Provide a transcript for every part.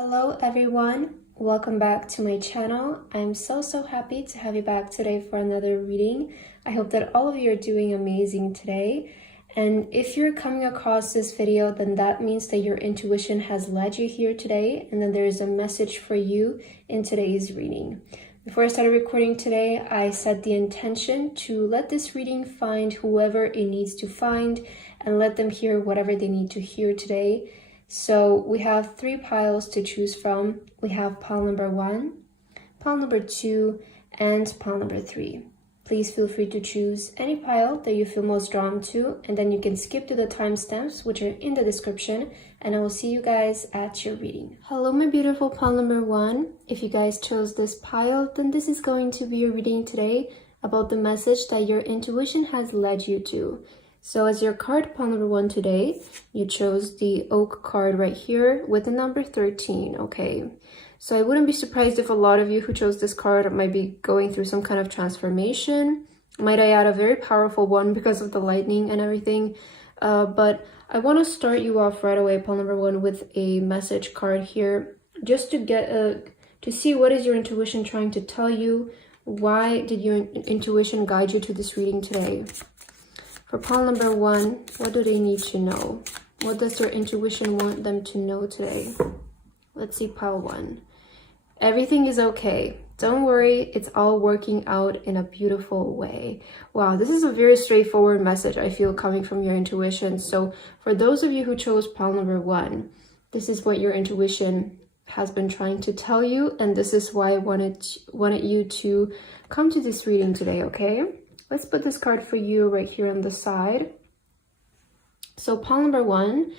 Hello everyone, welcome back to my channel. I'm so happy to have you back today for another reading. I hope that all of you are doing amazing today. And if you're coming across this video, then that means that your intuition has led you here today, and then there is a message for you in today's reading. Before I started recording today, I set the intention to let this reading find whoever it needs to find and let them hear whatever they need to hear today. So we have 3 piles to choose from. We have pile number 1, pile number 2, and pile number 3. Please feel free to choose any pile that you feel most drawn to, and then you can skip to the timestamps, which are in the description, and I will see you guys at your reading. Hello, my beautiful pile number 1. If you guys chose this pile, then this is going to be your reading today about the message that your intuition has led you to. So as your card, pile number 1 today, you chose the oak card right here with the number 13, okay? So I wouldn't be surprised if a lot of you who chose this card might be going through some kind of transformation. Might I add a very powerful one because of the lightning and everything. But I want to start you off right away, pile number 1, with a message card here, just to get to see what is your intuition trying to tell you. Why did your intuition guide you to this reading today? For pile number 1, what do they need to know? What does your intuition want them to know today? Let's see pile 1. Everything is okay. Don't worry, it's all working out in a beautiful way. Wow, this is a very straightforward message, I feel, coming from your intuition. So for those of you who chose pile number 1, this is what your intuition has been trying to tell you, and this is why I wanted you to come to this reading today, okay? Let's put this card for you right here on the side. So pile number 1,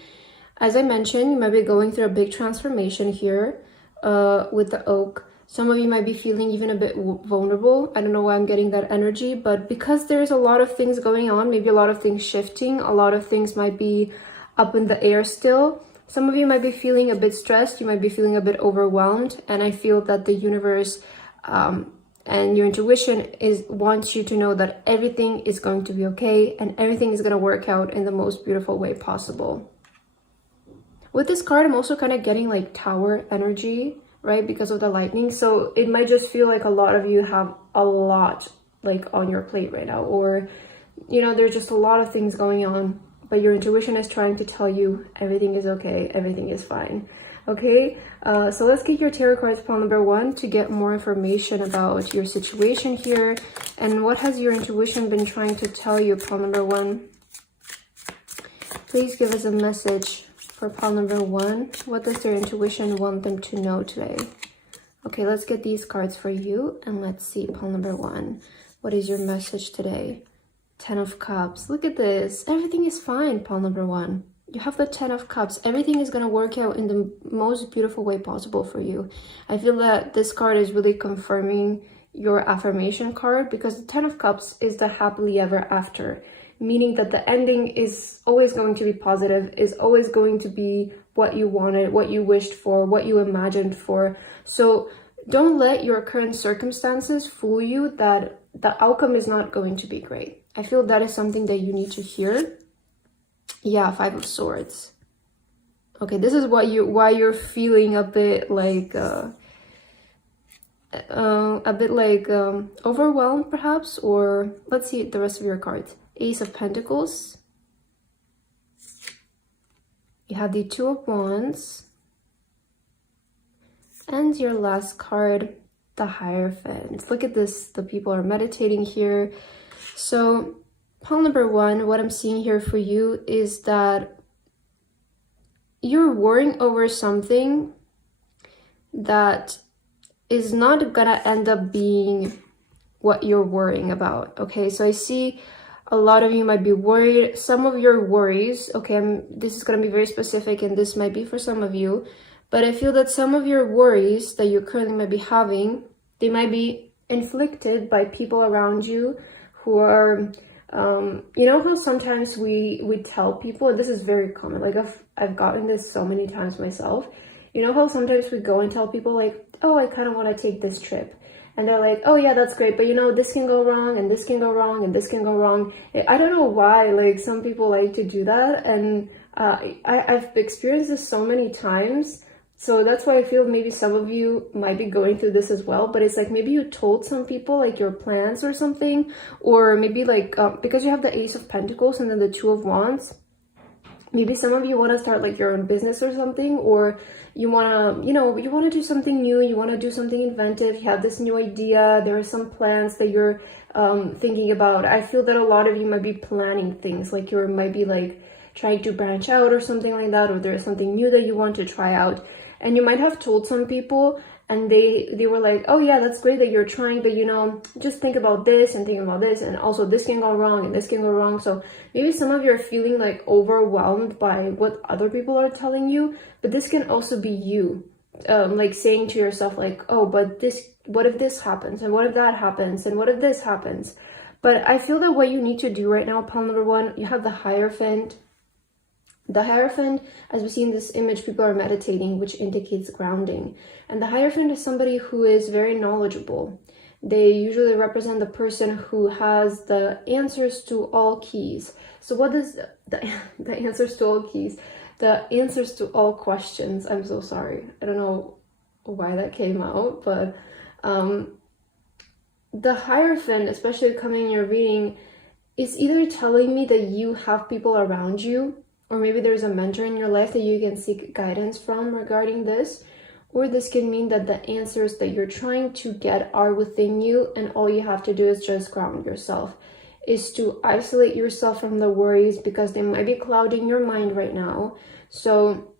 as I mentioned, you might be going through a big transformation here with the oak. Some of you might be feeling even a bit vulnerable. I don't know why I'm getting that energy, but because there's a lot of things going on, maybe a lot of things shifting, a lot of things might be up in the air still. Some of you might be feeling a bit stressed, you might be feeling a bit overwhelmed, and I feel that the universe and your intuition wants you to know that everything is going to be okay and everything is going to work out in the most beautiful way possible. With this card, I'm also kind of getting like tower energy, right? Because of the lightning. So it might just feel like a lot of you have a lot like on your plate right now, or, you know, there's just a lot of things going on, but your intuition is trying to tell you everything is okay, everything is fine. Okay, so let's get your tarot cards, pile number 1, to get more information about your situation here. And what has your intuition been trying to tell you, pile number 1? Please give us a message for pile number 1. What does your intuition want them to know today? Okay, let's get these cards for you, and let's see, pile number 1. What is your message today? 10 of Cups. Look at this. Everything is fine, pile number 1. You have the 10 of Cups. Everything is going to work out in the most beautiful way possible for you. I feel that this card is really confirming your affirmation card, because the 10 of Cups is the happily ever after, meaning that the ending is always going to be positive, is always going to be what you wanted, what you wished for, what you imagined for. So don't let your current circumstances fool you that the outcome is not going to be great. I feel that is something that you need to hear. Yeah, 5 of Swords. Okay, this is why you're feeling a bit like overwhelmed perhaps, or let's see the rest of your cards. Ace of Pentacles. You have the 2 of Wands. And your last card, the Hierophant. Look at this, the people are meditating here. So pile number 1, what I'm seeing here for you is that you're worrying over something that is not gonna end up being what you're worrying about, okay? So I see a lot of you might be worried. Some of your worries, okay, this is gonna be very specific, and this might be for some of you, but I feel that some of your worries that you currently might be having, they might be inflicted by people around you who are you know how sometimes we tell people, and this is very common, like I've gotten this so many times myself, you know how sometimes we go and tell people like, oh, I kind of want to take this trip, and they're like, oh yeah, that's great, but you know, this can go wrong, and this can go wrong, and this can go wrong. I don't know why, like, some people like to do that, and I've experienced this so many times So that's why I feel maybe some of you might be going through this as well, but it's like maybe you told some people like your plans or something, or maybe like because you have the Ace of Pentacles and then the Two of Wands, maybe some of you want to start like your own business or something, or you want to, you know, you want to do something new, you want to do something inventive, you have this new idea, there are some plans that you're thinking about. I feel that a lot of you might be planning things, like you might be like trying to branch out or something like that, or there's something new that you want to try out. And you might have told some people and they were like, oh yeah, that's great that you're trying, but you know, just think about this and think about this, and also this can go wrong and this can go wrong. So maybe some of you are feeling like overwhelmed by what other people are telling you, but this can also be you like saying to yourself like, oh, but this, what if this happens, and what if that happens, and what if this happens? But I feel that what you need to do right now, pile number one, you have the Hierophant. The Hierophant, as we see in this image, people are meditating, which indicates grounding. And the Hierophant is somebody who is very knowledgeable. They usually represent the person who has the answers to all keys. So what is the answers to all keys? The answers to all questions. I'm so sorry. I don't know why that came out, but the Hierophant, especially coming in your reading, is either telling me that you have people around you, or maybe there's a mentor in your life that you can seek guidance from regarding this, or this can mean that the answers that you're trying to get are within you, and all you have to do is just ground yourself, is to isolate yourself from the worries, because they might be clouding your mind right now. So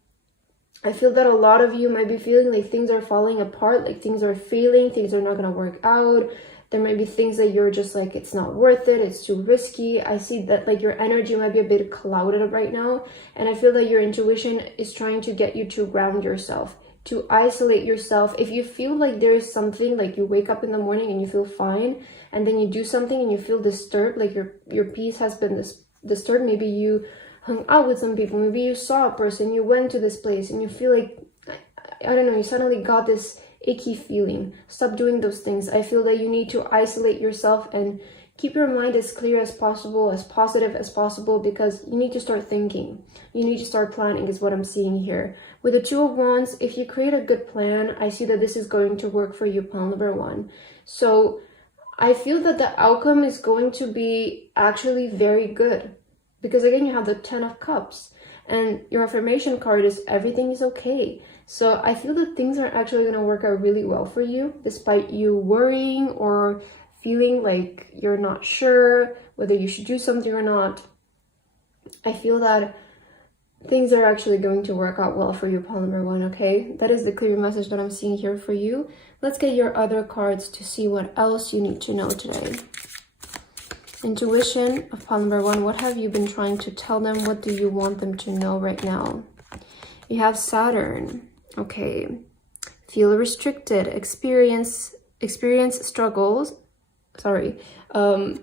I feel that a lot of you might be feeling like things are falling apart, like things are failing, things are not going to work out. There might be things that you're just like, it's not worth it, it's too risky. I see that like your energy might be a bit clouded right now. And I feel that your intuition is trying to get you to ground yourself, to isolate yourself. If you feel like there is something, like you wake up in the morning and you feel fine, and then you do something and you feel disturbed, like your peace has been disturbed. Maybe you hung out with some people, maybe you saw a person, you went to this place and you feel like, I don't know, you suddenly got this icky feeling. Stop doing those things. I feel that you need to isolate yourself and keep your mind as clear as possible, as positive as possible, because you need to start thinking. You need to start planning is what I'm seeing here. With the Two of Wands, if you create a good plan, I see that this is going to work for you, pile number one. So I feel that the outcome is going to be actually very good, because again, you have the 10 of Cups and your affirmation card is everything is okay. So I feel that things are actually going to work out really well for you, despite you worrying or feeling like you're not sure whether you should do something or not. I feel that things are actually going to work out well for you, pile number one, okay? That is the clear message that I'm seeing here for you. Let's get your other cards to see what else you need to know today. Intuition of pile number one, what have you been trying to tell them? What do you want them to know right now? You have Saturn. Okay, feel restricted, experience struggles. Sorry, I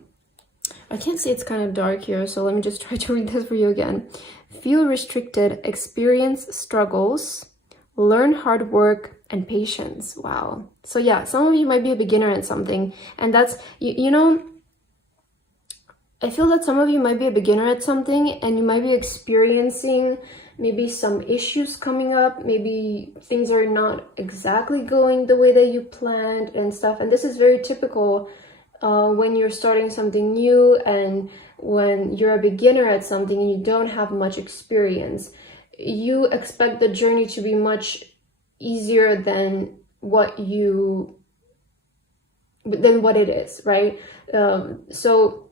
can't see, it's kind of dark here, so let me just try to read this for you again. Feel restricted, experience struggles, learn hard work and patience. Wow. So yeah, some of you might be a beginner at something, and that's, you know, I feel that some of you might be a beginner at something and you might be experiencing maybe some issues coming up. Maybe things are not exactly going the way that you planned and stuff. And this is very typical when you're starting something new and when you're a beginner at something and you don't have much experience. You expect the journey to be much easier than what it is, right? So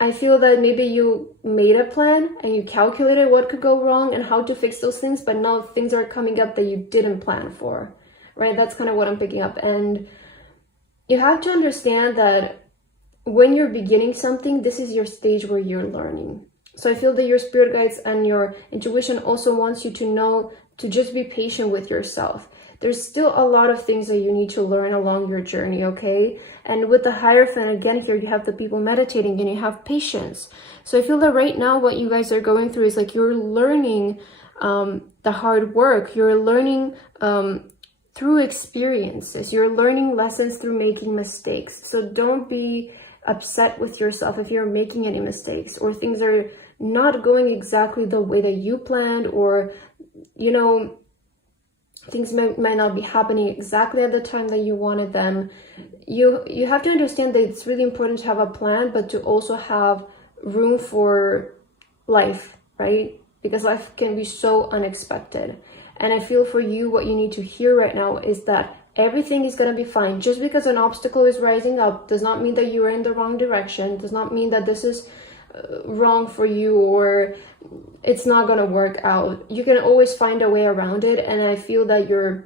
I feel that maybe you made a plan and you calculated what could go wrong and how to fix those things, but now things are coming up that you didn't plan for, right? That's kind of what I'm picking up. And you have to understand that when you're beginning something, this is your stage where you're learning. So I feel that your spirit guides and your intuition also wants you to know to just be patient with yourself. There's still a lot of things that you need to learn along your journey, okay? And with the Hierophant, again, here you have the people meditating and you have patience. So I feel that right now what you guys are going through is like you're learning the hard work. You're learning through experiences. You're learning lessons through making mistakes. So don't be upset with yourself if you're making any mistakes or things are not going exactly the way that you planned, or, you know, Things might not be happening exactly at the time that you wanted them. You have to understand that it's really important to have a plan, but to also have room for life, right? Because life can be so unexpected. And I feel for you, what you need to hear right now is that everything is going to be fine. Just because an obstacle is rising up does not mean that you are in the wrong direction, does not mean that this is wrong for you or it's not going to work out. You can always find a way around it. And I feel that your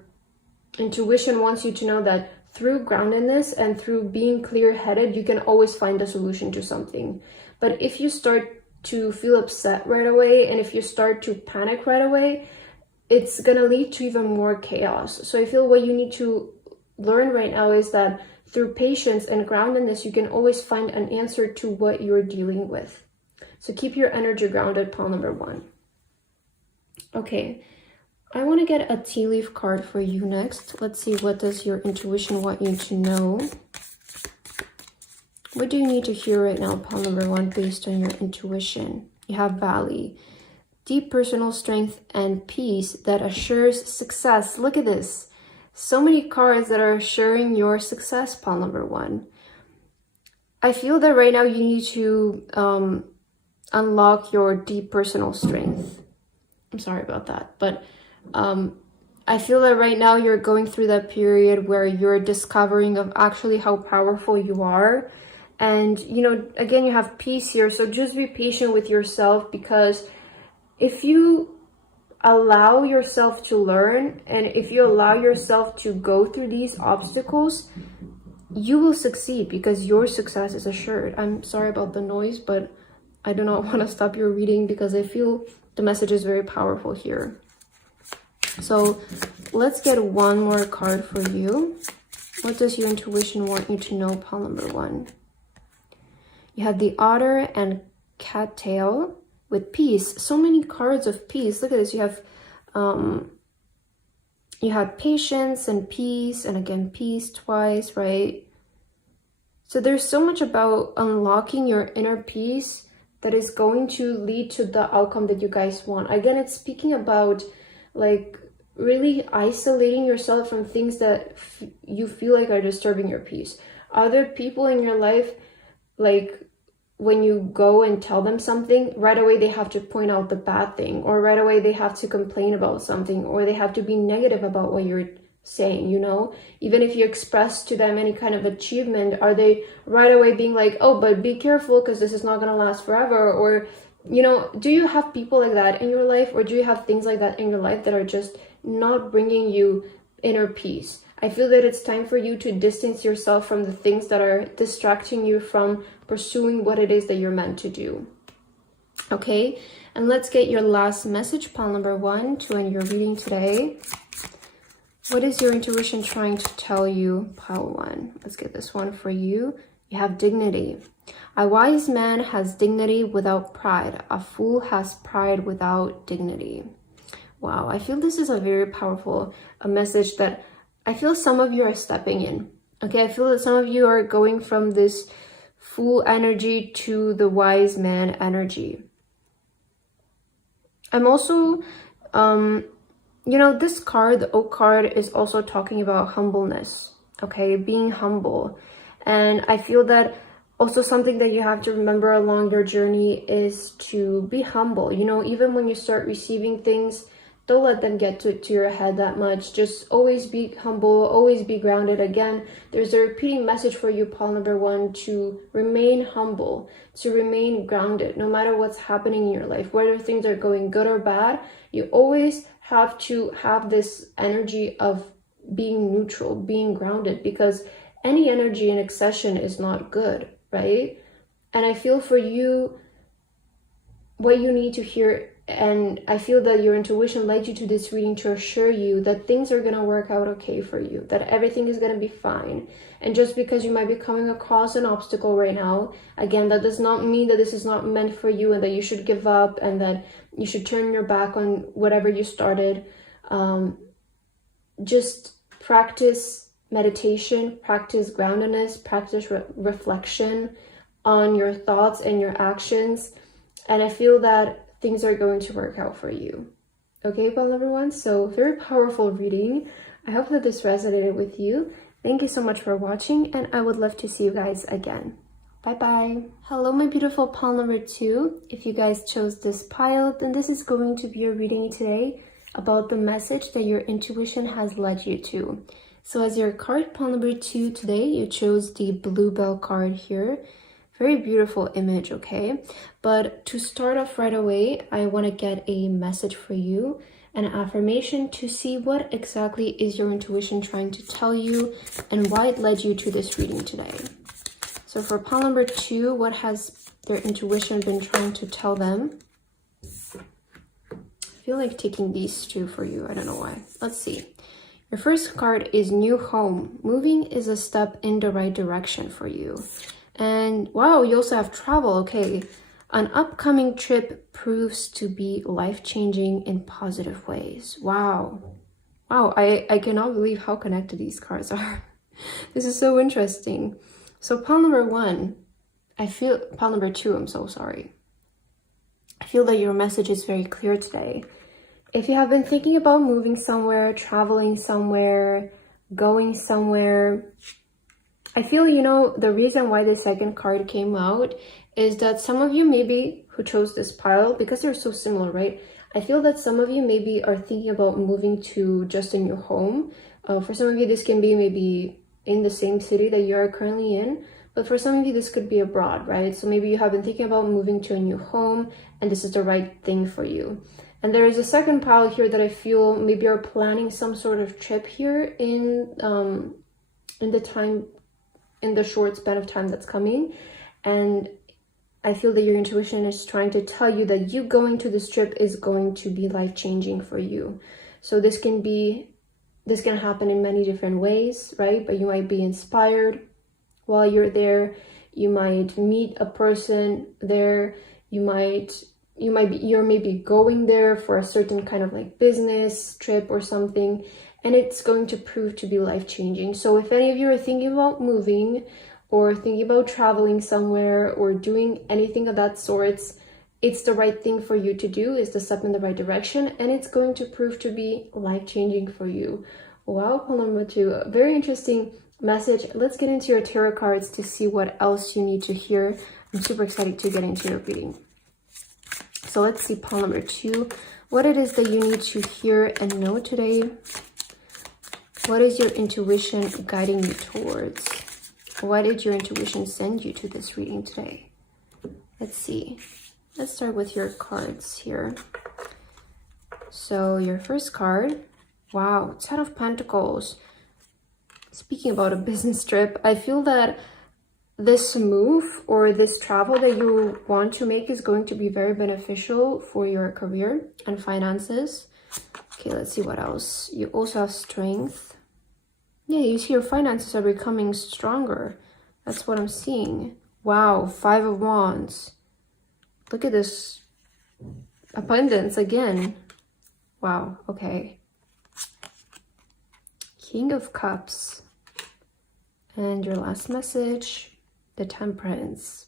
intuition wants you to know that through groundedness and through being clear-headed, you can always find a solution to something. But if you start to feel upset right away, and if you start to panic right away, it's going to lead to even more chaos. So I feel what you need to learn right now is that through patience and groundedness, you can always find an answer to what you're dealing with. So keep your energy grounded, pile number 1. Okay, I want to get a tea leaf card for you next. Let's see, what does your intuition want you to know? What do you need to hear right now, pile number 1, based on your intuition? You have Valley. Deep personal strength and peace that assures success. Look at this. So many cards that are assuring your success, pile number 1. I feel that right now you need to unlock your deep personal strength. I'm sorry about that, but I feel that right now you're going through that period where you're discovering of actually how powerful you are. And, you know, again, you have peace here. So just be patient with yourself, because if you allow yourself to learn and if you allow yourself to go through these obstacles, you will succeed, because your success is assured. I'm sorry about the noise, but I do not want to stop your reading because I feel the message is very powerful here. So let's get one more card for you. What does your intuition want you to know, pile number 1? You have the Otter and Cattail with peace. So many cards of peace. Look at this. You have patience and peace, and again peace twice, right? So there's so much about unlocking your inner peace that is going to lead to the outcome that you guys want. Again, it's speaking about like really isolating yourself from things that you feel like are disturbing your peace. Are there people in your life, like when you go and tell them something, right away they have to point out the bad thing, or right away they have to complain about something, or they have to be negative about what you're saying, you know? Even if you express to them any kind of achievement, are they right away being like, oh, but be careful because this is not going to last forever? Or, you know, do you have people like that in your life, or do you have things like that in your life that are just not bringing you inner peace? I feel that it's time for you to distance yourself from the things that are distracting you from pursuing what it is that you're meant to do. Okay, and let's get your last message, pile number 1, to end your reading today. What is your intuition trying to tell you, pile 1? Let's get this one for you. You have dignity. A wise man has dignity without pride. A fool has pride without dignity. Wow, I feel this is a very powerful message that I feel some of you are stepping in. Okay, I feel that some of you are going from this fool energy to the wise man energy. I'm also, you know, this card, the Oak card, is also talking about humbleness, okay, being humble. And I feel that also something that you have to remember along your journey is to be humble. You know, even when you start receiving things, don't let them get to your head that much. Just always be humble, always be grounded. Again, there's a repeating message for you, pile number 1, to remain humble, to remain grounded, no matter what's happening in your life, whether things are going good or bad. You always have to have this energy of being neutral, being grounded, because any energy in excession is not good, right? And I feel for you, what you need to hear, and I feel that your intuition led you to this reading to assure you that things are going to work out okay for you, that everything is going to be fine. And just because you might be coming across an obstacle right now, again, that does not mean that this is not meant for you and that you should give up and that you should turn your back on whatever you started. Just practice meditation, practice groundedness, practice reflection on your thoughts and your actions. And I feel that things are going to work out for you. Okay, pile number one. So very powerful reading. I hope that this resonated with you. Thank you so much for watching, and I would love to see you guys again. Bye bye. Hello, my beautiful pile number two. If you guys chose this pile, then this is going to be your reading today about the message that your intuition has led you to. So as your card, pile number two today, you chose the bluebell card here. Very beautiful image, okay? But to start off right away, I want to get a message for you, an affirmation to see what exactly is your intuition trying to tell you and why it led you to this reading today. So for pile number two, what has their intuition been trying to tell them? I feel like taking these two for you. I don't know why. Let's see. Your first card is new home. Moving is a step in the right direction for you. And wow, you also have travel. Okay. An upcoming trip proves to be life-changing in positive ways. Wow. Wow, I cannot believe how connected these cards are. This is so interesting. So pile number one, pile number two, I'm so sorry. I feel that your message is very clear today. If you have been thinking about moving somewhere, traveling somewhere, going somewhere, I feel, the reason why the second card came out is that some of you maybe who chose this pile, because they're so similar, right? I feel that some of you maybe are thinking about moving to just a new home. For some of you, this can be maybe in the same city that you are currently in, but for some of you, this could be abroad, right? So maybe you have been thinking about moving to a new home and this is the right thing for you. And there is a second pile here that I feel maybe you're planning some sort of trip here in the short span of time that's coming. And I feel that your intuition is trying to tell you that you going to this trip is going to be life-changing for you. So this can happen in many different ways, right? But you might be inspired while you're there. You might meet a person there. You're maybe going there for a certain kind of like business trip or something, and it's going to prove to be life-changing. So if any of you are thinking about moving or thinking about traveling somewhere or doing anything of that sort, it's the right thing for you to do. It's the step in the right direction, and it's going to prove to be life-changing for you. Wow, pile number two, a very interesting message. Let's get into your tarot cards to see what else you need to hear. I'm super excited to get into your reading. So let's see, pile number two, what it is that you need to hear and know today. What is your intuition guiding you towards? Why did your intuition send you to this reading today? Let's see. Let's start with your cards here. So your first card, wow, Ten of Pentacles. Speaking about a business trip, I feel that this move or this travel that you want to make is going to be very beneficial for your career and finances. Okay, let's see what else. You also have strength. Yeah, you see your finances are becoming stronger. That's what I'm seeing. Wow, Five of Wands. Look at this abundance again. Wow, okay. King of Cups. And your last message, the Temperance.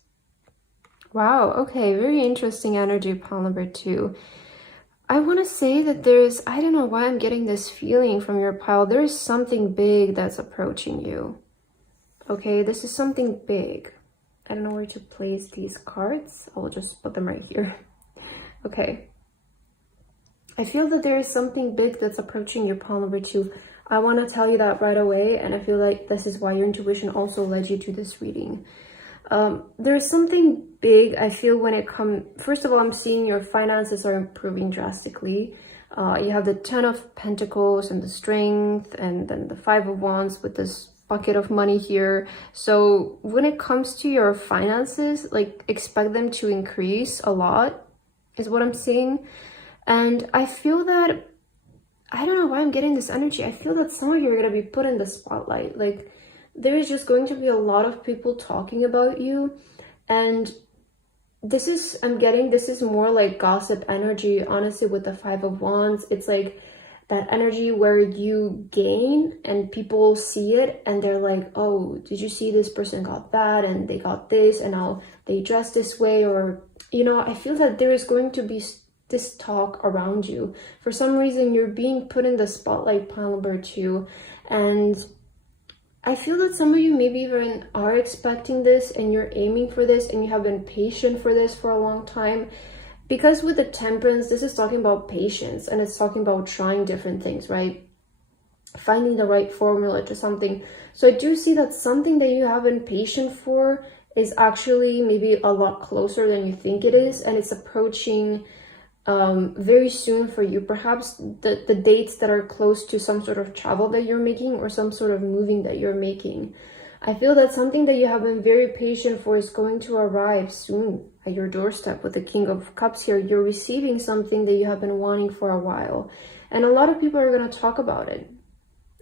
Wow, okay, very interesting energy, pile number two. I want to say that I don't know why I'm getting this feeling from your pile. There is something big that's approaching you. Okay, this is something big. I don't know where to place these cards. I'll just put them right here. Okay. I feel that there is something big that's approaching your pile number two. I want to tell you that right away, and I feel like this is why your intuition also led you to this reading. There's something big, I feel, when it comes... First of all, I'm seeing your finances are improving drastically. You have the Ten of Pentacles and the Strength, and then the Five of Wands with this bucket of money here. So when it comes to your finances, like, expect them to increase a lot, is what I'm seeing. And I feel that... I don't know why I'm getting this energy. I feel that some of you are going to be put in the spotlight. Like, there is just going to be a lot of people talking about you. And this is more like gossip energy, honestly, with the Five of Wands. It's like that energy where you gain and people see it and they're like, oh, did you see this person got that and they got this and now they dress this way? Or, I feel that there is going to be this talk around you. For some reason, you're being put in the spotlight, pile number 2. And I feel that some of you maybe even are expecting this and you're aiming for this and you have been patient for this for a long time. Because with the Temperance, this is talking about patience and it's talking about trying different things, right? Finding the right formula to something. So I do see that something that you have been patient for is actually maybe a lot closer than you think it is, and it's approaching very soon for you. Perhaps the dates that are close to some sort of travel that you're making or some sort of moving that you're making. I feel that something that you have been very patient for is going to arrive soon at your doorstep. With the King of Cups here, you're receiving something that you have been wanting for a while, and a lot of people are going to talk about it.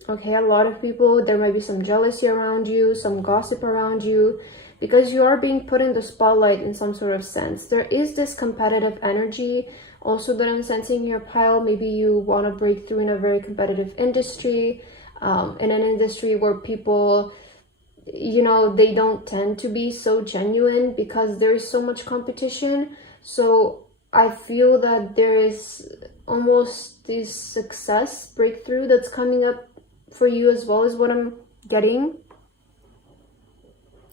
Okay, a lot of people, there might be some jealousy around you, some gossip around you, because you are being put in the spotlight in some sort of sense. There is this competitive energy also that I'm sensing in your pile. Maybe you want to break through in a very competitive industry, in an industry where people, you know, they don't tend to be so genuine because there is so much competition. So I feel that there is almost this success breakthrough that's coming up for you as well, is what I'm getting.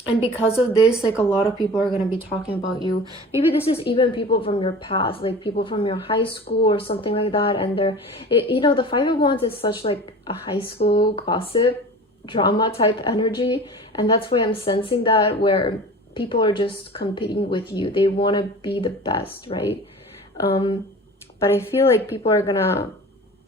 And because of this, like, a lot of people are going to be talking about you. Maybe this is even people from your past, like people from your high school or something like that. And you know, the Five of Wands is such like a high school gossip drama type energy, and that's why I'm sensing that, where people are just competing with you. They want to be the best, right? But I feel like people are gonna,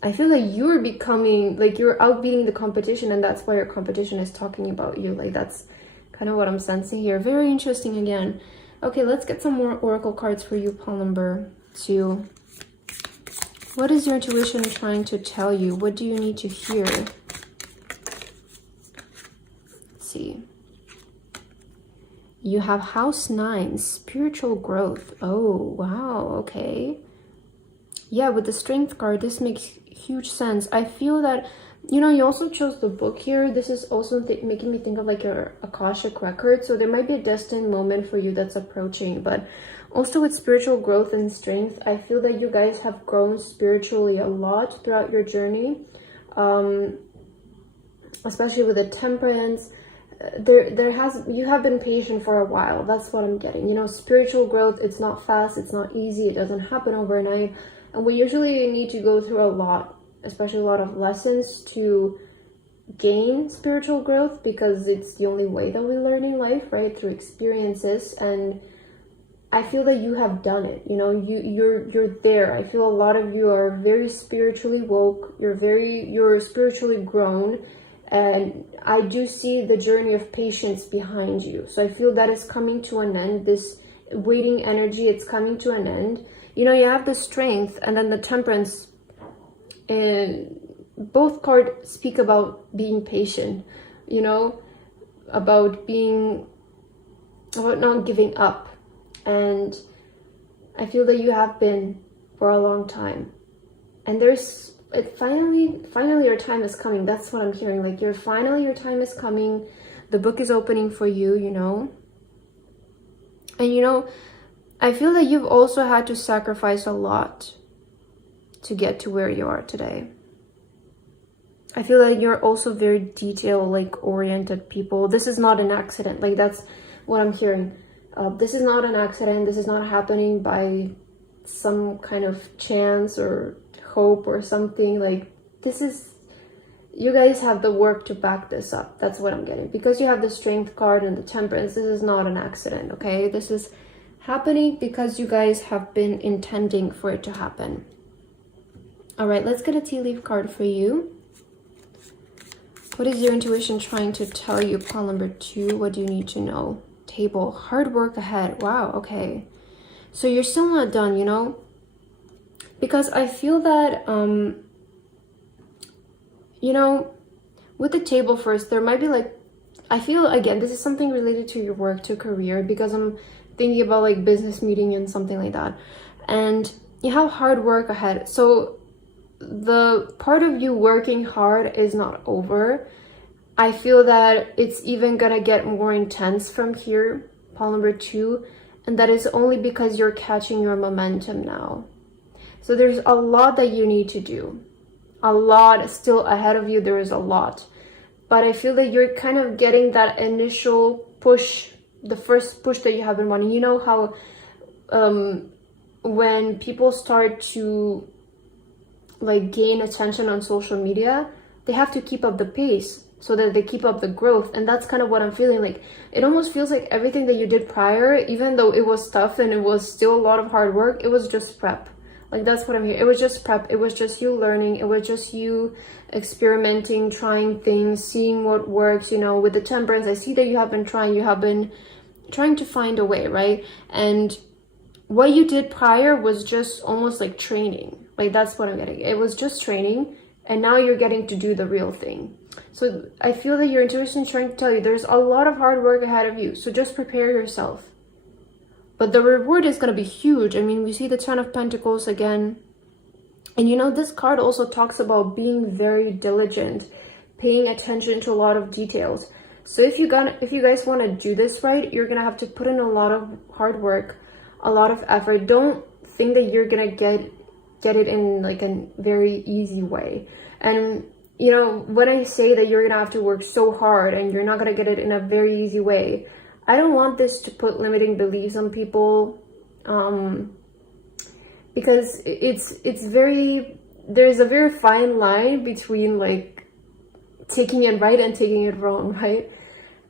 I feel like you're becoming, like, you're outbeating the competition, and that's why your competition is talking about you. Like, that's kind of what I'm sensing here. Very interesting again. Okay, let's get some more oracle cards for you, pile number 2. What is your intuition trying to tell you? What do you need to hear? Let's see. You have house 9, spiritual growth. Oh, wow. Okay. Yeah, with the Strength card, this makes huge sense. I feel that, you know, you also chose the book here. This is also making me think of like your Akashic record. So there might be a destined moment for you that's approaching. But also with spiritual growth and strength, I feel that you guys have grown spiritually a lot throughout your journey. Especially with the Temperance. You have been patient for a while. That's what I'm getting. You know, spiritual growth, it's not fast, it's not easy, it doesn't happen overnight. And we usually need to go through a lot, especially a lot of lessons, to gain spiritual growth, because it's the only way that we learn in life, right? Through experiences. And I feel that you have done it. You know, you're there. I feel a lot of you are very spiritually woke. You're spiritually grown. And I do see the journey of patience behind you. So I feel that is coming to an end. This waiting energy, it's coming to an end. You know, you have the Strength and then the Temperance. And both cards speak about being patient, you know, about not giving up. And I feel that you have been for a long time. And finally your time is coming. That's what I'm hearing. Like, your time is coming. The book is opening for you, you know. And, you know, I feel that you've also had to sacrifice a lot to get to where you are today. I feel like you're also very detail, like, oriented people. This is not an accident. Like, that's what I'm hearing. This is not an accident. This is not happening by some kind of chance or hope or something. Like, this is, you guys have the work to back this up. That's what I'm getting. Because you have the Strength card and the Temperance, this is not an accident, okay? This is happening because you guys have been intending for it to happen. All right, let's get a tea leaf card for you. What is your intuition trying to tell you? Pile number 2, what do you need to know? Table, hard work ahead. Wow, okay. So you're still not done, you know? Because I feel that, you know, with the Table first, there might be like, I feel, again, this is something related to your work, to career, because I'm thinking about like business meeting and something like that. And you have hard work ahead. So the part of you working hard is not over. I feel that it's even gonna get more intense from here, pile number 2, and that is only because you're catching your momentum now. So there's a lot that you need to do. A lot still ahead of you. There is a lot. But I feel that you're kind of getting that initial push, the first push that you have been wanting. You know how when people start to like gain attention on social media, they have to keep up the pace so that they keep up the growth. And that's kind of what I'm feeling like. It almost feels like everything that you did prior, even though it was tough and it was still a lot of hard work, it was just prep. Like, that's what I'm hearing. It was just prep. It was just you learning. It was just you experimenting, trying things, seeing what works. You know, with the temperance, I see that you have been trying to find a way, right? And what you did prior was just almost like training. Like, that's what I'm getting. It was just training, and now you're getting to do the real thing. So I feel that your intuition is trying to tell you there's a lot of hard work ahead of you. So just prepare yourself. But the reward is going to be huge. I mean, we see the Ten of Pentacles again. And you know, this card also talks about being very diligent, paying attention to a lot of details. So if you guys want to do this right, you're going to have to put in a lot of hard work, a lot of effort. Don't think that you're going to get it in like a very easy way. And you know, when I say that you're going to have to work so hard and you're not going to get it in a very easy way, I don't want this to put limiting beliefs on people, because there's a very fine line between like taking it right and taking it wrong, right?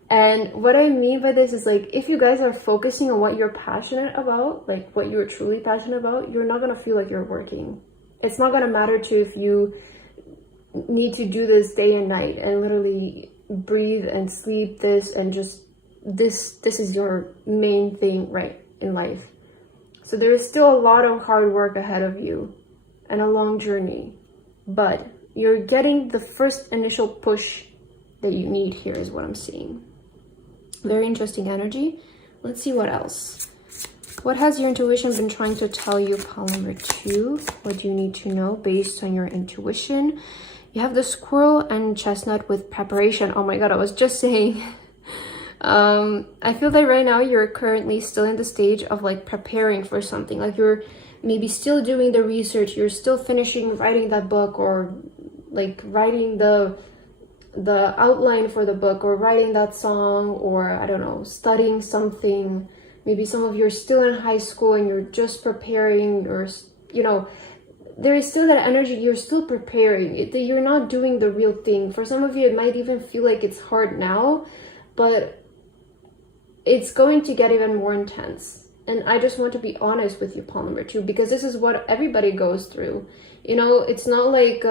And what I mean by this is like, if you guys are focusing on what you're passionate about, like what you're truly passionate about, you're not going to feel like you're working. It's not going to matter to you if you need to do this day and night and literally breathe and sleep this and just this is your main thing right in life. So there is still a lot of hard work ahead of you and a long journey, but you're getting the first initial push that you need here is what I'm seeing. Very interesting energy. Let's see what else. What has your intuition been trying to tell you, pile number 2? What do you need to know based on your intuition? You have the squirrel and chestnut with preparation. Oh my god, I was just saying. I feel that right now you're currently still in the stage of like preparing for something. Like you're maybe still doing the research. You're still finishing writing that book, or like writing the outline for the book, or writing that song, or I don't know, studying something. Maybe some of you are still in high school and you're just preparing, or you know, there is still that energy. You're still preparing. You're not doing the real thing. For some of you, it might even feel like it's hard now, but it's going to get even more intense. And I just want to be honest with you, pile number 2, because this is what everybody goes through. You know, it's not like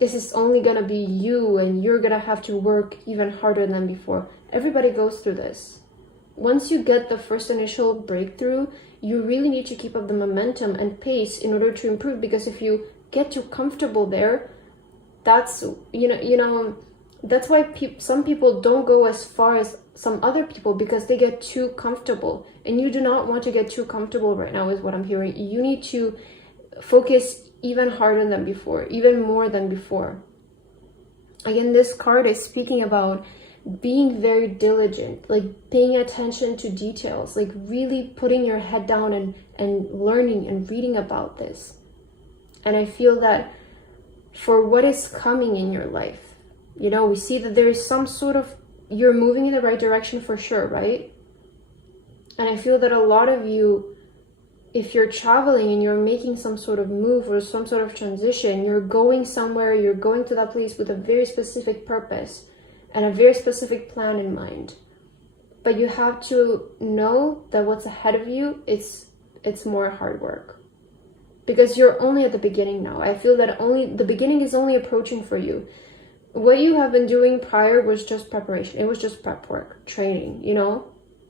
this is only gonna be you and you're gonna have to work even harder than before. Everybody goes through this. Once you get the first initial breakthrough, you really need to keep up the momentum and pace in order to improve, because if you get too comfortable there, that's that's why some people don't go as far as some other people, because they get too comfortable. And you do not want to get too comfortable right now is what I'm hearing. You need to focus even harder than before, even more than before. Again, this card is speaking about being very diligent, like paying attention to details, like really putting your head down and learning and reading about this. And I feel that for what is coming in your life, you know, we see that there is some sort of, you're moving in the right direction for sure, right? And I feel that a lot of you, if you're traveling and you're making some sort of move or some sort of transition, you're going somewhere, you're going to that place with a very specific purpose and a very specific plan in mind. But you have to know that what's ahead of you, it's more hard work. Because you're only at the beginning now. I feel that the beginning is only approaching for you. What you have been doing prior was just preparation. It was just prep work, training, you know?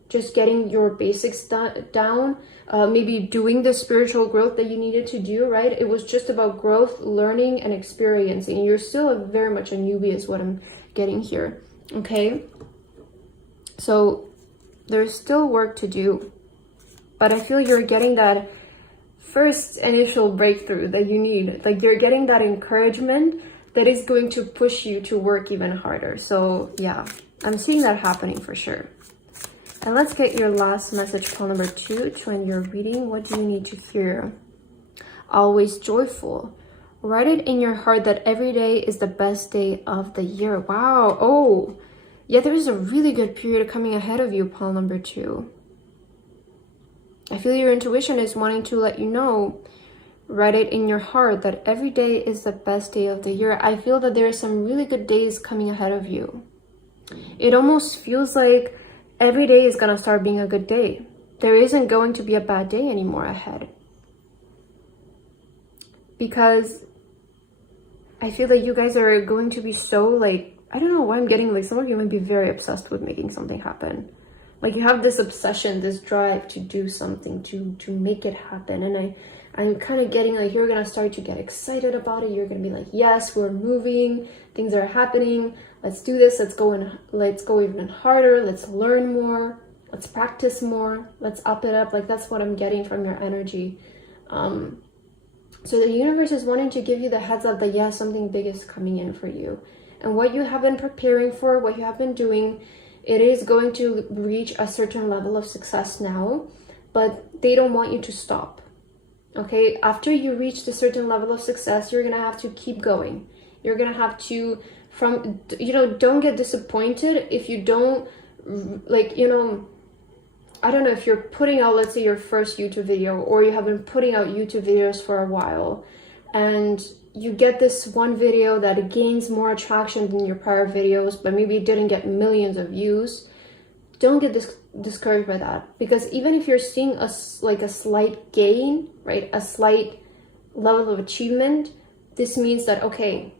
Just getting your basics down, maybe doing the spiritual growth that you needed to do, right? It was just about growth, learning, and experiencing. You're still very much a newbie is what I'm getting here, okay? So there's still work to do, but I feel you're getting that first initial breakthrough that you need. Like you're getting that encouragement that is going to push you to work even harder. So yeah, I'm seeing that happening for sure. And let's get your last message, pile number 2, to end your reading. What do you need to hear? always joyful. Write it in your heart that every day is the best day of the year. Wow. Oh, yeah, there is a really good period coming ahead of you, pile number 2. I feel your intuition is wanting to let you know, write it in your heart that every day is the best day of the year. I feel that there are some really good days coming ahead of you. It almost feels like every day is going to start being a good day. There isn't going to be a bad day anymore ahead. Because I feel that you guys are going to be so like, I don't know why I'm getting like some of you might be very obsessed with making something happen. Like you have this obsession, this drive to do something, to make it happen. And I'm kind of getting like you're gonna start to get excited about it. You're gonna be like, yes, we're moving, things are happening, let's do this, let's go even harder, let's learn more, let's practice more, let's up it up. Like that's what I'm getting from your energy. So the universe is wanting to give you the heads up that yes, something big is coming in for you. And what you have been preparing for, what you have been doing, it is going to reach a certain level of success now, but they don't want you to stop. Okay, after you reach the certain level of success, you're gonna have to keep going. You're gonna have to, don't get disappointed if you don't, I don't know, if you're putting out, let's say, your first YouTube video, or you have been putting out YouTube videos for a while, and you get this one video that gains more attraction than your prior videos, but maybe it didn't get millions of views. Don't get discouraged by that, because even if you're seeing a slight gain, right, a slight level of achievement, this means that, okay,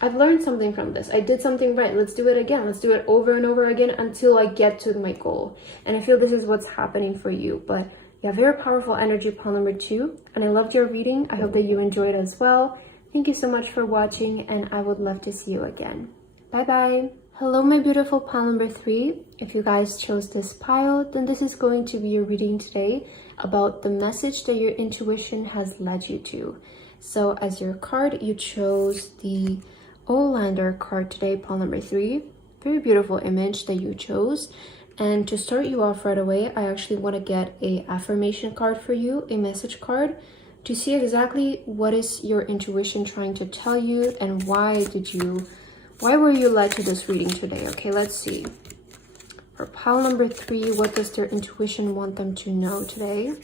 I've learned something from this. I did something right. Let's do it again. Let's do it over and over again until I get to my goal. And I feel this is what's happening for you. But yeah, very powerful energy, pile number 2. And I loved your reading. I hope that you enjoyed as well. Thank you so much for watching, and I would love to see you again. Bye-bye. Hello, my beautiful pile number 3. If you guys chose this pile, then this is going to be your reading today about the message that your intuition has led you to. So as your card, you chose the Olander card today, pile number 3. Very beautiful image that you chose. And to start you off right away, I actually want to get a affirmation card for you, a message card, to see exactly what is your intuition trying to tell you, and why were you led to this reading today. Okay, let's see. For pile number 3, what does their intuition want them to know today?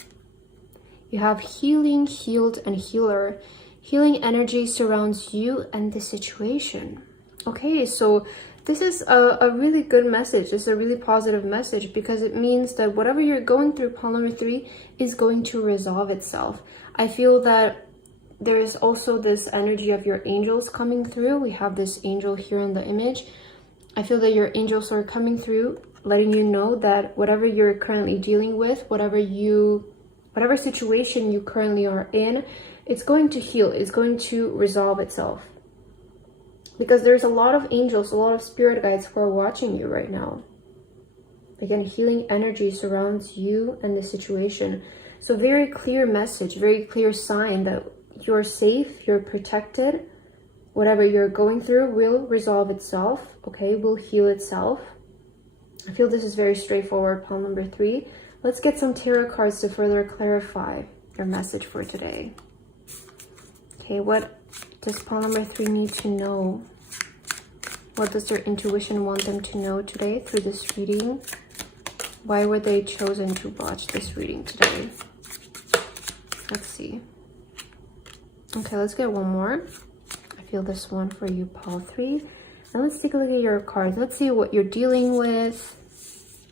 You have healing, healed, and healer. Healing energy surrounds you and the situation. Okay, so this is a really good message. It's a really positive message, because it means that whatever you're going through, pile number 3, is going to resolve itself. I feel that there is also this energy of your angels coming through. We have this angel here in the image. I feel that your angels are coming through, letting you know that whatever you're currently dealing with, whatever situation you currently are in, it's going to heal. It's going to resolve itself. Because there's a lot of angels, a lot of spirit guides who are watching you right now. Again, healing energy surrounds you and the situation. So very clear message, very clear sign that you're safe, you're protected. Whatever you're going through will resolve itself, okay? Will heal itself. I feel this is very straightforward, pile number 3. Let's get some tarot cards to further clarify your message for today. Okay, what does pile number 3 need to know? What does their intuition want them to know today through this reading? Why were they chosen to watch this reading today? Let's see. Okay, let's get one more. I feel this one for you, pile 3. And let's take a look at your cards. Let's see what you're dealing with.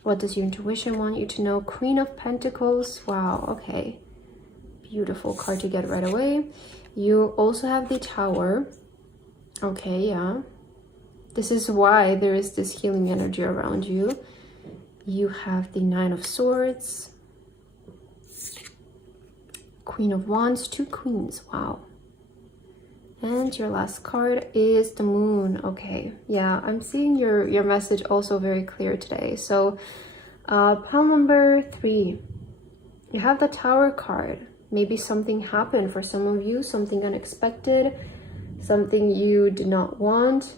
What does your intuition want you to know? Queen of Pentacles. Wow, okay. Beautiful card to get right away. You also have the Tower. Okay, yeah. This is why there is this healing energy around you. You have the 9 of Swords. Queen of Wands, 2 queens. Wow. And your last card is the Moon. Okay, yeah, I'm seeing your message also very clear today. So pile number 3, you have the Tower card. Maybe something happened for some of you, something unexpected, something you did not want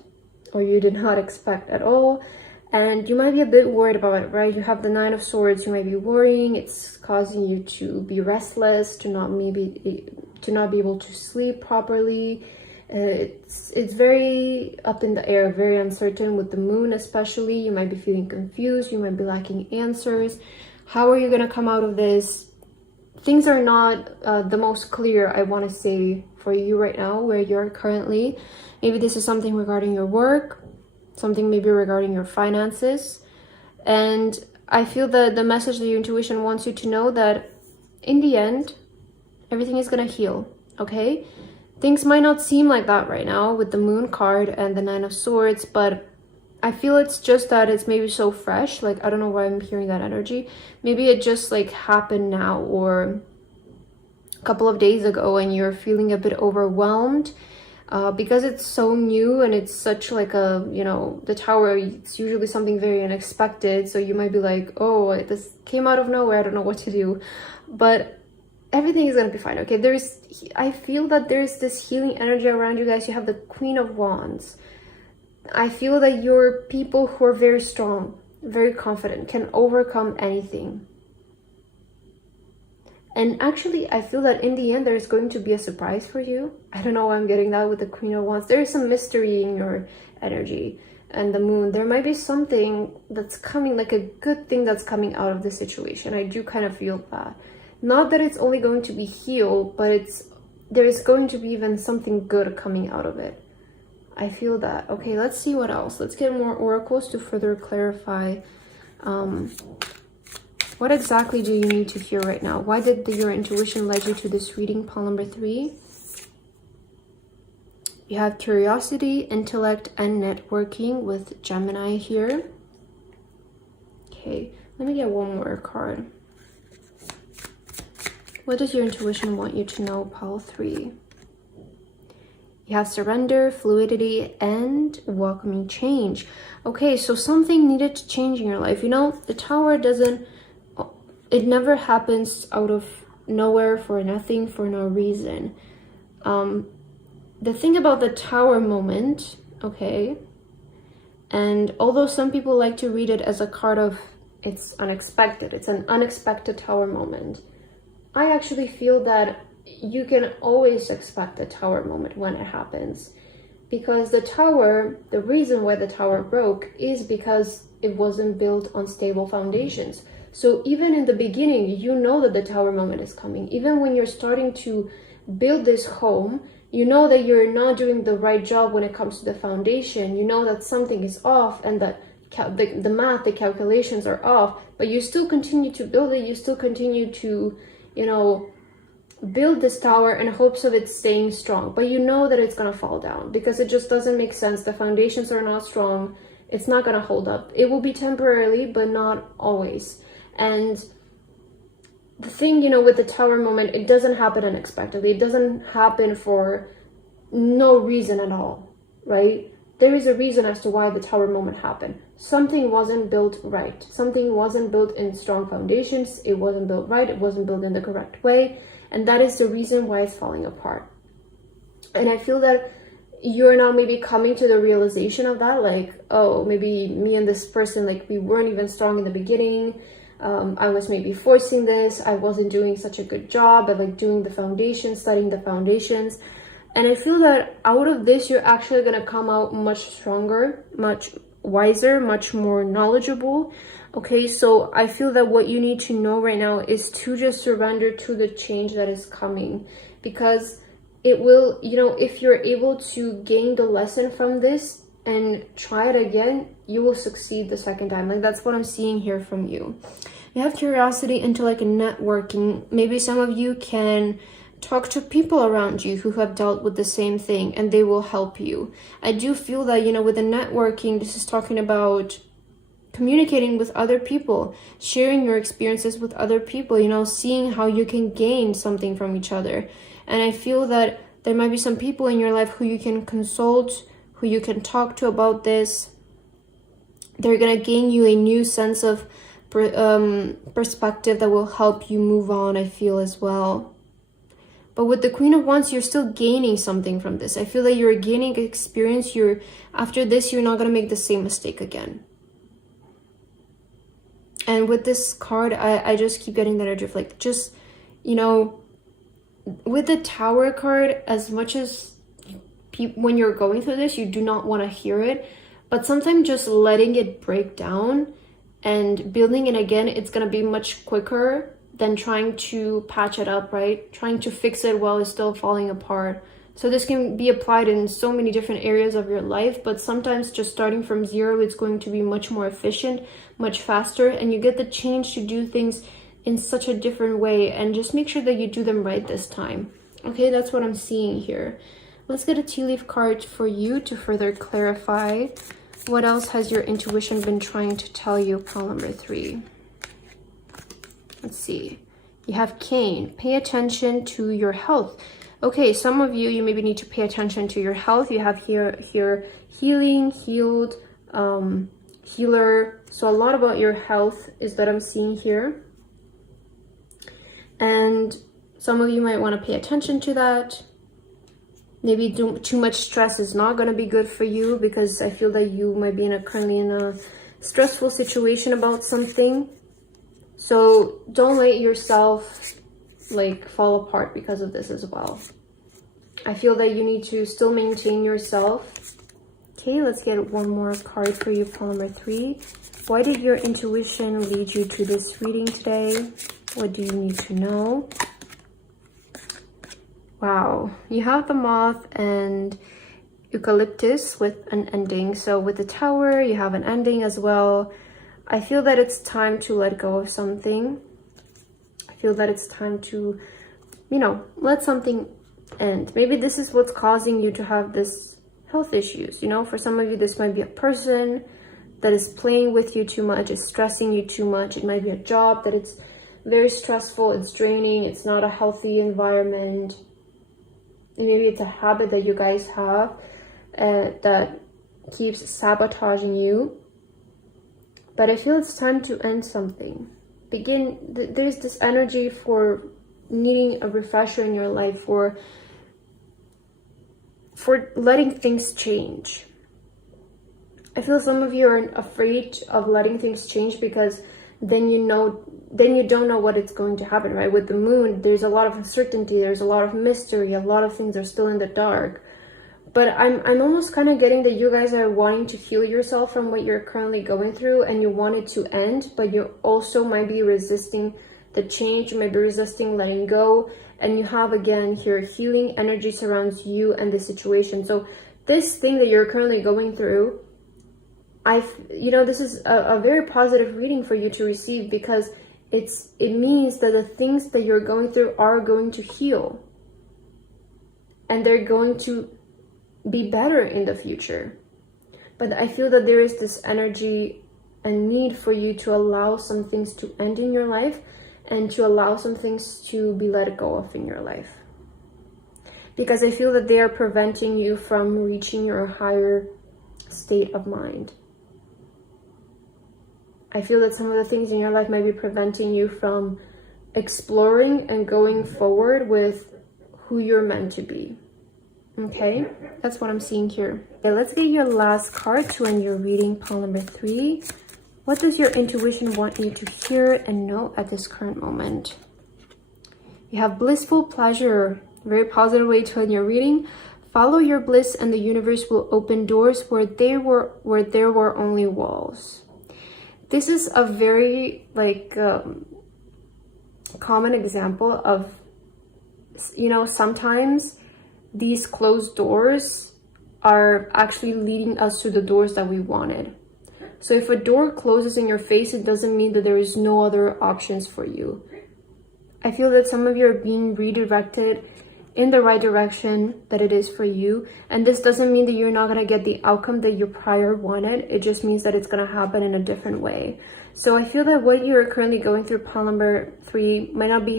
or you did not expect at all. And you might be a bit worried about it, right? You have the Nine of Swords. You might be worrying. It's causing you to be restless, to not be able to sleep properly. It's very up in the air, very uncertain with the moon especially. You might be feeling confused. You might be lacking answers. How are you going to come out of this? Things are not the most clear, I want to say, for you right now, where you're currently. Maybe this is something regarding your work, something maybe regarding your finances. And I feel that the message that your intuition wants you to know that in the end, everything is going to heal, okay? Things might not seem like that right now with the Moon card and the Nine of Swords, but I feel it's just that it's maybe so fresh. Like, I don't know why I'm hearing that energy. Maybe it just like happened now or a couple of days ago and you're feeling a bit overwhelmed because it's so new and it's such like a, you know, the Tower, it's usually something very unexpected. So you might be like, oh, this came out of nowhere. I don't know what to do. But everything is going to be fine, okay? I feel that there's this healing energy around you guys. You have the Queen of Wands. I feel that you're people who are very strong, very confident, can overcome anything. And actually, I feel that in the end, there's going to be a surprise for you. I don't know why I'm getting that with the Queen of Wands. There is some mystery in your energy and the Moon. There might be something that's coming, like a good thing that's coming out of this situation. I do kind of feel that. Not that it's only going to be healed, but there's going to be even something good coming out of it. I feel that. Okay, let's see what else. Let's get more oracles to further clarify. What exactly do you need to hear right now? Why did your intuition lead you to this reading? Pile number 3. You have curiosity, intellect, and networking with Gemini here. Okay, let me get one more card. What does your intuition want you to know? Pile 3. You have surrender, fluidity, and welcoming change. Okay, so something needed to change in your life. You know, the Tower it never happens out of nowhere, for nothing, for no reason. The thing about the Tower moment, okay, and although some people like to read it as a card of it's unexpected, it's an unexpected Tower moment, I actually feel that you can always expect the Tower moment when it happens, because the Tower, the reason why the Tower broke is because it wasn't built on stable foundations. So even in the beginning, you know that the Tower moment is coming. Even when you're starting to build this home, you know that you're not doing the right job when it comes to the foundation. You know that something is off and that the math, the calculations are off, but you still continue to build it. You still continue to, you know, build this tower in hopes of it staying strong, but you know that it's going to fall down because it just doesn't make sense. The foundations are not strong. It's not going to hold up. It will be temporarily, but not always. And the thing, you know, with the Tower moment, it doesn't happen unexpectedly. It doesn't happen for no reason at all, right? There is a reason as to why the Tower moment happened. Something wasn't built right. Something wasn't built in strong foundations. It wasn't built right. It wasn't built in the correct way. And that is the reason why it's falling apart. And I feel that you're now maybe coming to the realization of that, like, oh, maybe me and this person, like, we weren't even strong in the beginning. I was maybe forcing this. I wasn't doing such a good job at like doing the foundations, studying the foundations. And I feel that out of this, you're actually going to come out much stronger, much wiser, much more knowledgeable. Okay, so I feel that what you need to know right now is to just surrender to the change that is coming, because it will, you know, if you're able to gain the lesson from this and try it again, you will succeed the second time. Like, that's what I'm seeing here from you. You have curiosity into like a networking. Maybe some of you can talk to people around you who have dealt with the same thing and they will help you. I do feel that, you know, with the networking, this is talking about communicating with other people, sharing your experiences with other people, you know, seeing how you can gain something from each other. And I feel that there might be some people in your life who you can consult, who you can talk to about this. They're going to gain you a new sense of perspective that will help you move on, I feel, as well. But with the Queen of Wands, you're still gaining something from this. I feel that you're gaining experience. After this, you're not going to make the same mistake again. And with this card, I just keep getting that energy of like, just, you know, with the Tower card, as much as when you're going through this, you do not want to hear it, but sometimes just letting it break down and building it again, it's going to be much quicker than trying to patch it up, right? Trying to fix it while it's still falling apart. So this can be applied in so many different areas of your life, but sometimes just starting from zero, it's going to be much more efficient, much faster, and you get the change to do things in such a different way. And just make sure that you do them right this time. Okay, that's what I'm seeing here. Let's get a tea leaf card for you to further clarify. What else has your intuition been trying to tell you, pile number 3? Let's see. You have Cane. Pay attention to your health. Okay, some of you maybe need to pay attention to your health. You have here healing, healed, healer. So a lot about your health is that I'm seeing here. And some of you might want to pay attention to that. Maybe too much stress is not going to be good for you, because I feel that you might be currently in a stressful situation about something. So don't let yourself like fall apart because of this as well. I feel that you need to still maintain yourself. Okay, let's get one more card for you, pile number 3. Why did your intuition lead you to this reading today? What do you need to know? Wow, you have the Moth and Eucalyptus with an ending. So with the Tower, you have an ending as well. I feel that it's time to let go of something. I feel that it's time to, you know, let something end. Maybe this is what's causing you to have this health issues. You know, for some of you, this might be a person that is playing with you too much, is stressing you too much. It might be a job that it's very stressful, it's draining, it's not a healthy environment. Maybe it's a habit that you guys have that keeps sabotaging you. But I feel it's time to end something. There's this energy for needing a refresher in your life, for letting things change. I feel some of you are afraid of letting things change because then you don't know what it's going to happen, right? With the Moon, there's a lot of uncertainty, there's a lot of mystery, a lot of things are still in the dark. But I'm almost kind of getting that you guys are wanting to heal yourself from what you're currently going through, and you want it to end, but you also might be resisting the change, you might be resisting letting go. And you have, again, here, healing energy surrounds you and the situation. So this thing that you're currently going through, this is a very positive reading for you to receive, because it means that the things that you're going through are going to heal, and they're going to be better in the future. But I feel that there is this energy and need for you to allow some things to end in your life, and to allow some things to be let go of in your life, because I feel that they are preventing you from reaching your higher state of mind. I feel that some of the things in your life might be preventing you from exploring and going forward with who you're meant to be. Okay, that's what I'm seeing here. Okay, let's get your last card to end your reading, pile number 3. What does your intuition want you to hear and know at this current moment? You have blissful pleasure, very positive way to end your reading. Follow your bliss and the universe will open doors where there were only walls. This is a very common example of, sometimes these closed doors are actually leading us to the doors that we wanted. So if a door closes in your face, it doesn't mean that there is no other options for you. I feel that some of you are being redirected in the right direction that it is for you. And this doesn't mean that you're not going to get the outcome that you prior wanted. It just means that it's going to happen in a different way. So I feel that what you're currently going through, pile number 3, might not be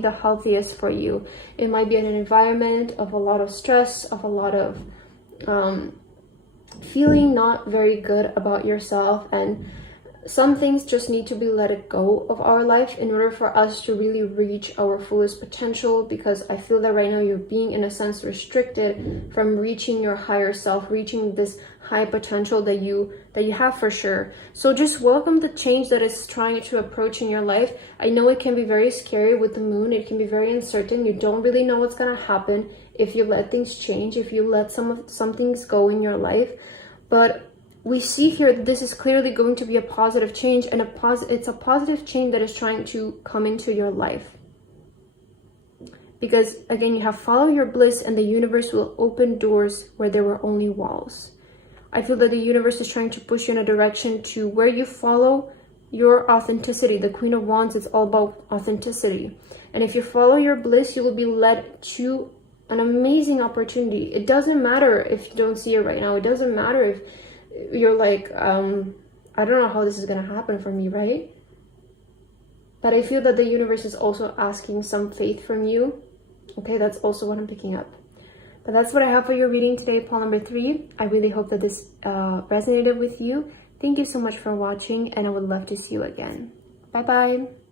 the healthiest for you. It might be an environment of a lot of stress, of a lot of feeling not very good about yourself. And some things just need to be let go of our life in order for us to really reach our fullest potential, because I feel that right now you're being, in a sense, restricted from reaching your higher self, reaching this high potential that you have for sure. So just welcome the change that is trying to approach in your life. I know it can be very scary with the moon. It can be very uncertain. You don't really know what's going to happen if you let things change, if you let some things go in your life. But we see here that this is clearly going to be a positive change, and it's a positive change that is trying to come into your life. Because again, you have follow your bliss, and the universe will open doors where there were only walls. I feel that the universe is trying to push you in a direction to where you follow your authenticity. The Queen of Wands is all about authenticity. And if you follow your bliss, you will be led to an amazing opportunity. It doesn't matter if you don't see it right now. It doesn't matter if you're like, I don't know how this is going to happen for me, right? But I feel that the universe is also asking some faith from you. Okay, that's also what I'm picking up. But that's what I have for your reading today, pile number 3. I really hope that this resonated with you. Thank you so much for watching, and I would love to see you again. Bye-bye.